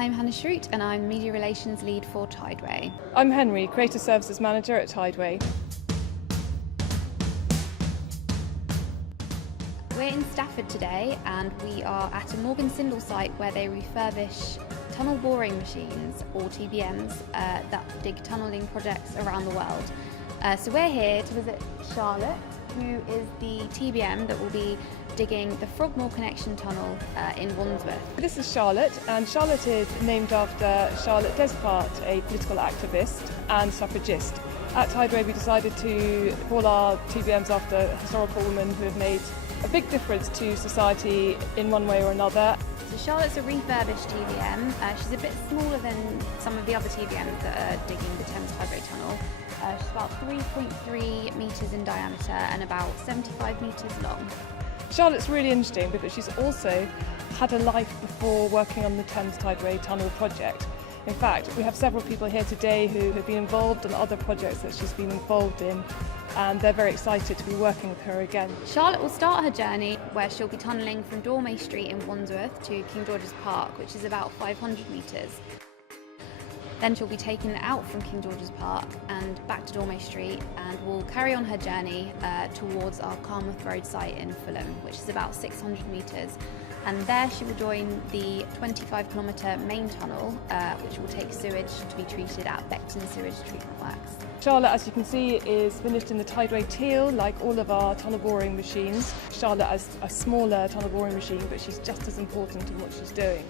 I'm Hannah and I'm Media Relations Lead for Tideway. I'm Henri, Creative Services Manager at Tideway. We're in Stafford today and we are at a Morgan Sindall site where they refurbish tunnel boring machines, or TBMs, that dig tunnelling projects around the world. So we're here to visit Charlotte, who is the TBM that will be digging the Frogmore Connection Tunnel in Wandsworth. This is Charlotte, and Charlotte is named after Charlotte Despard, a political activist and suffragist. At Tideway we decided to call our TBMs after historical women who have made a big difference to society in one way or another. So Charlotte's a refurbished TBM. She's a bit smaller than some of the other TBMs that are digging the Thames Tideway Tunnel. She's about 3.3 metres in diameter and about 75 metres long. Charlotte's really interesting because she's also had a life before working on the Thames Tideway Tunnel project. In fact, we have several people here today who have been involved in other projects that she's been involved in, and they're very excited to be working with her again. Charlotte will start her journey where she'll be tunnelling from Dormey Street in Wandsworth to King George's Park, which is about 500 metres. Then she'll be taken out from King George's Park and back to Dormey Street, and will carry on her journey towards our Carmouth Road site in Fulham, which is about 600 metres. And there she will join the 25-kilometre main tunnel, which will take sewage to be treated at Beckton Sewage Treatment Works. Charlotte, as you can see, is finished in the Tideway Teal, like all of our tunnel boring machines. Charlotte has a smaller tunnel boring machine, but she's just as important in what she's doing.